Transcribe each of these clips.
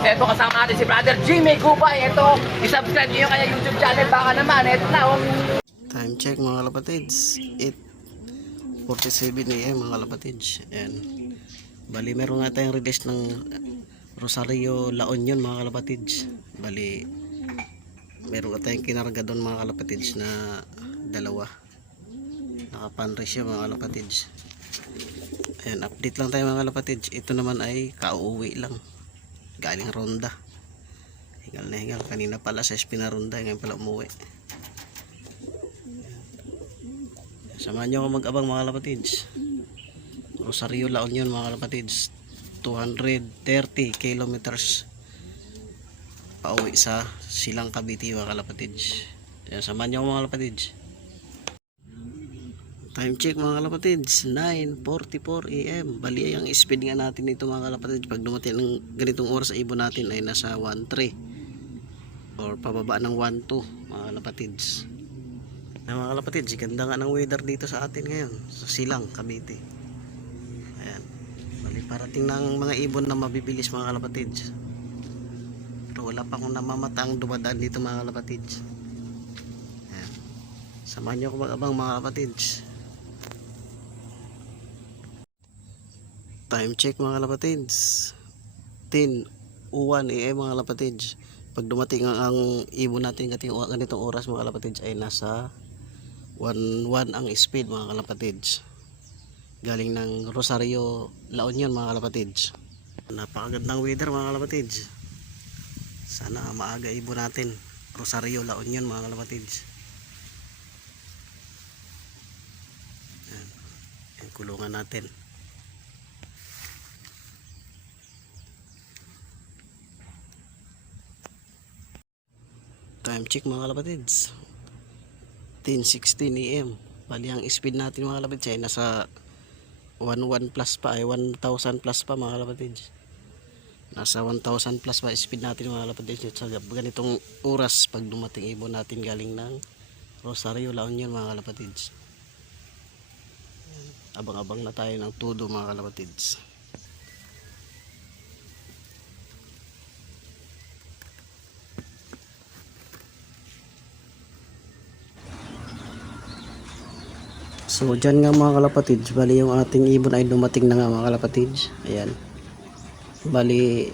Ito kasama natin si Brother Jimmy Gubay. Ito, isubscribe niyo yung kanya YouTube channel. Baka naman, ito na oh. Time check mga kalapatids, 8:47 AM mga kalapatids. Ayan. Bali meron nga tayong release ng Rosario La Union mga kalapatids. Bali meron nga tayong kinarga doon mga kalapatids na dalawa. Nakapanres siya mga kalapatids. Ayan, update lang tayo mga kalapatids. Ito naman ay kauuwi lang. Galing ronda. Hingal na hingal. Kanina pala sa Espinaronda. Ngayon pala umuwi. Samahan nyo ako mag-abang mga kalapatids. Rosario La Union mga kalapatids. 230 kilometers pauwi sa Silang Cavite mga kalapatids. Ayan, samahan nyo ako mga kalapatids. Time check mga kalapatids, 9:44 AM. Bali ang speed nga natin dito mga kalapatids. Pag dumating ng ganitong oras sa ibon natin ay nasa 1.3 or pababa ng 1.2 mga kalapatids. Mga kalapatids, ganda nga ng weather dito sa atin ngayon sa Silang Cavite. Ayan, bali parating ng mga ibon na mabibilis mga kalapatids. Pero wala pa akong namamataang dumadaan dito mga kalapatids. Ayan, samahan nyo ako mag-abang mga kalapatids. Time check mga kalapatids, 10:01 AM mga kalapatids. Pag dumating ang ibon natin ganitong oras mga kalapatids ay nasa 1.1 ang speed mga kalapatids. Galing ng Rosario La Union mga kalapatids. Napakagandang weather mga kalapatids. Sana maaga ibon natin. Rosario La Union mga kalapatids. Ayan, yung kulungan natin. Time check mga kalapatids, 10:16 AM. Bali ang speed natin mga kalapatids ay nasa 11 plus pa, ay 1,000 plus pa mga kalapatids. Nasa 1,000 plus pa speed natin mga kalapatids sa ganitong oras pag dumating ibon natin galing ng Rosario La Union mga kalapatids. Abang-abang na tayo ng todo mga kalapatids. So dyan nga mga kalapatids, bali yung ating ibon ay dumating na nga mga kalapatids. Ayan, bali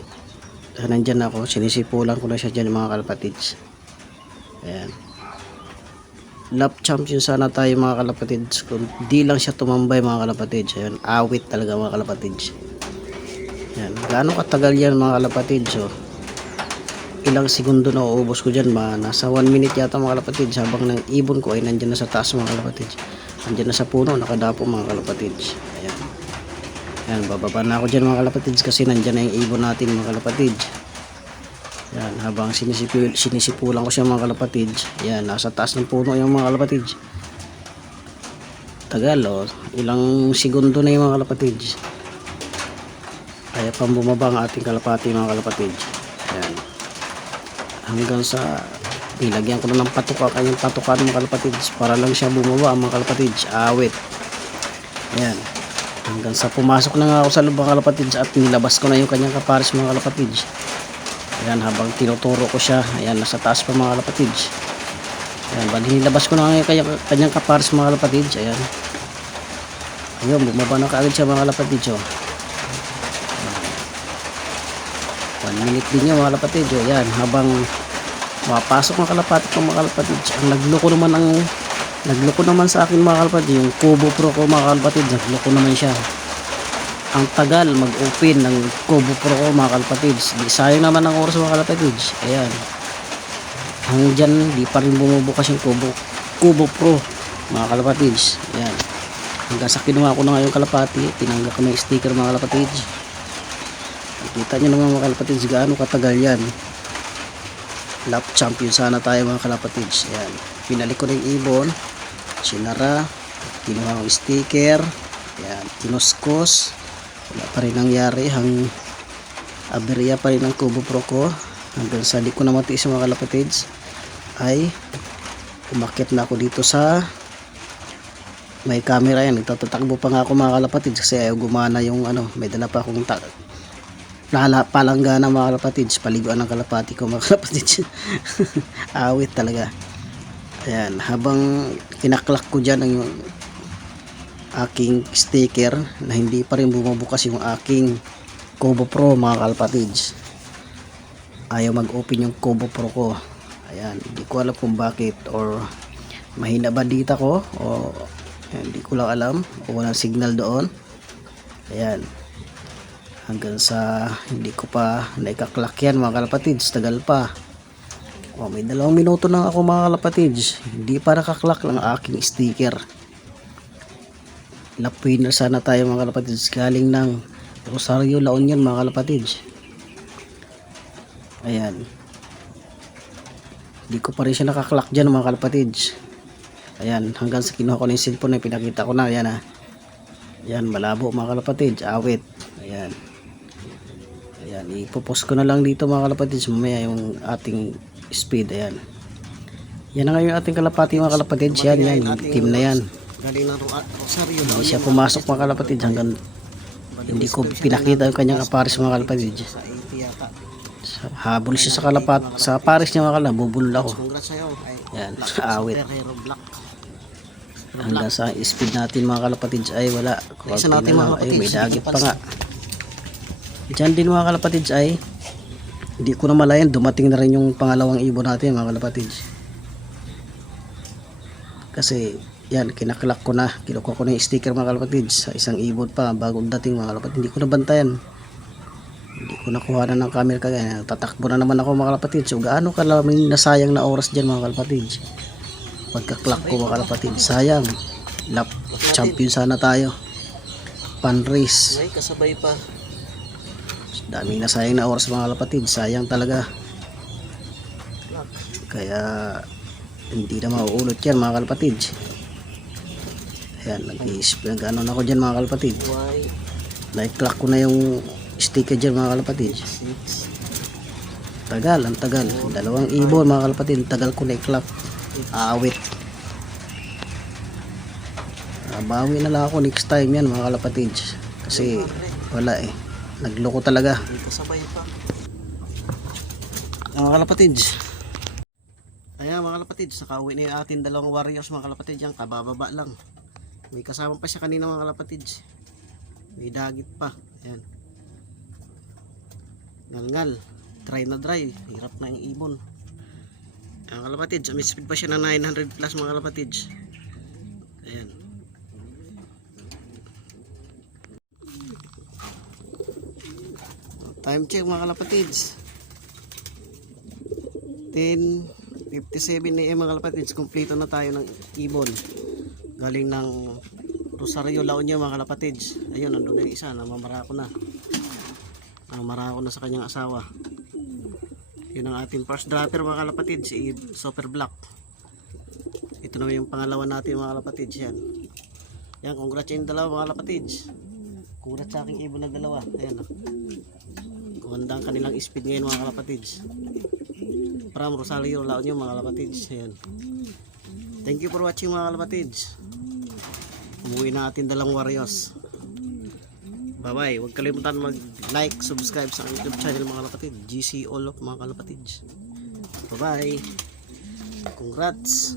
nandyan ako, sinisipulan ko na siya dyan mga kalapatids. Ayan, lap champion sana tayo mga kalapatids, kung di lang siya tumambay mga kalapatids. Ayan, awit talaga mga kalapatids. Ayan, gaano katagal yan mga kalapatids. So ilang segundo na uubos ko dyan, nasa 1 minute yata mga kalapatids, habang ng ibon ko ay nandyan na sa taas mga kalapatids. Nandyan na sa puno, nakadapo mga kalapatids. Ayan, ayan, bababa na ako dyan mga kalapatids kasi nandyan na yung ibon natin mga kalapatids. Ayan, habang sinisipulan ko siya mga kalapatids. Ayan, nasa taas ng puno yung mga kalapatids. Tagal ilang segundo na yung mga kalapatids. Kaya pang bumaba ang ating kalapati mga kalapatids. Ayan, hanggang sa nilagyan ko na ng patuka, kanyang patukan mga kalapatids para lang siya bumaba mga kalapatids. Awit. Ayan, hanggang sa pumasok na nga ako sa loob mga kalapatids at nilabas ko na yung kanyang kapares mga kalapatids. Ayan, habang tinuturo ko siya, ayan, nasa taas pa mga kalapatids. Ayan, bali nilabas ko na nga yung kanyang kapares mga kalapatids. Ayan, ayun, bumaba na kaagad siya mga kalapatids. 1 minute din yun mga kalapatids. Ayan, habang mapasok ng kalapati ko mga kalapatids, ang nagloko naman sa akin mga kalapatids, yung Kobo Pro ko mga kalapatids, nagloko naman siya. Ang tagal mag-open ng Kobo Pro ko mga kalapatids, di sayang naman ang oras mga kalapatids. Ayan, hanggang di pa rin bumubukas yung Kobo Pro mga kalapatids. Ayan, hanggang sa kinuha ko na ngayon kalapati, tinanggap ko na yung sticker mga kalapatids. Kita nyo naman mga kalapatids gaano katagal yan. Lap champion sana tayo mga kalapatids. Ayan, pinalik ko na yung ibon, sinara, kinuha ko sticker. Ayan, kinuskos, wala pa rin nangyari. Aberya pa rin ang Kobo Pro ko. Hanggang sa di ko na matiis mga kalapatids ay umakyat na ako dito sa may camera. Yan, nagtatakbo pa nga ako mga kalapatids kasi ayaw gumana yung may dala pa akong palanggana mga kalapatids, paliguan ng kalapati ko mga kalapatids. Awit talaga. Ayan, habang kinaklak ko dyan ang yung aking sticker na hindi pa rin bumubukas yung aking Kobo Pro mga kalapatids. Ayaw mag-open yung Kobo Pro ko. Ayan, hindi ko alam kung bakit, or mahina ba data ko, o hindi ko lang alam, o walang signal doon. Ayan, hanggang sa hindi ko pa naikaklak yan mga kalapatids, tagal pa. O, may 2 minuto na ako mga kalapatids, hindi pa nakaklak lang aking sticker. Lap winner sana tayo mga kalapatids, galing ng Rosario, La Union mga kalapatids. Ayan, hindi ko pa rin siya nakaklak dyan mga kalapatids. Ayan, hanggang sa kinuha ko na yung cellphone na pinakita ko na. Ayan ha, ayan, malabo mga kalapatids, awit. Ayan, ayan, ipopost ko na lang dito mga kalapatids mamaya yung ating speed. Ayan, yan na nga yung ating kalapati mga kalapatids. Yan, yan, yung team na yan. Galing ng Rosario, La Hindi siya pumasok mga kalapatids hanggang hindi ko pinakita yung kanyang aparis mga kalapatids. sa 80 yata. Habol siya sa kalapat, sa aparis niya mga kalapatids, bubulol ako. Congrats sa'yo. Yan, awit. Super Hero Black. Hanggang sa speed natin mga kalapatids ay wala. Isa natin mga Ay, may kalapatids, dagit pa nga. Diyan din mga kalapatids ay hindi ko na malayan, dumating na rin yung pangalawang ibon natin mga kalapatids. Kasi yan, kinaklak ko na, kinukuha ko na yung sticker mga kalapatids sa isang ibon pa bagong dating mga kalapatids. Hindi ko na bantayan, hindi ko nakuha na ng camera kagaya. Tatakbo na naman ako mga kalapatids. So gaano kalaming nasayang na oras dyan mga kalapatids pagkaklak ko mga kalapatids. Sayang, lap champion sana tayo, pan race. May kasabay pa. Daming nasayang na oras mga kalapatids, sayang talaga. Kaya hindi na mauulot yan mga kalapatids. Ayan, nag-ano na ako dyan mga kalapatids. Why? Nai-clack ko na yung sticker dyan mga kalapatids. 6. Tagal, ang tagal. 2 ibon mga kalapatids, tagal ko na-clack. Awit. Bawi na lang ako next time yan mga kalapatids. Kasi wala eh, nagloko talaga. May kasabay pa. Mga kalapatids, Ayan mga kalapatids, nakauwi na yung ating 2 warriors mga kalapatids. Yan, kabababa lang. May kasama pa siya kanina mga kalapatids. May dagit pa. Ayan. Ngal-ngal. Dry na dry. Hirap na yung ibon. Ayan mga kalapatids, may speed pa siya na 900 plus mga kalapatids. Ayan. Time check mga kalapatids. 10:57 AM mga kalapatids. Kumpleto na tayo ng ibon. Galing ng Rosario, La Union mga kalapatids. Ayun, nandun na yung isa. Namamara ko na. Namamara ko na sa kanyang asawa. Yun ang ating first dropper mga kalapatids. Si Super Black. Ito naman yung pangalawa natin mga kalapatids. Yan. Yan, congrats yung 2 mga kalapatids. Congrats sa aking ibon na 2. Ayan. Ganda ang kanilang speed ngayon mga kalapatids. From Rosario, La Union mga kalapatids. Ayan. Thank you for watching mga kalapatids. Umuwi na ating 2 warriors. Bye bye. Huwag kalimutan mag-like, subscribe sa YouTube channel mga kalapatids. GC All of mga kalapatids. Bye bye. Congrats.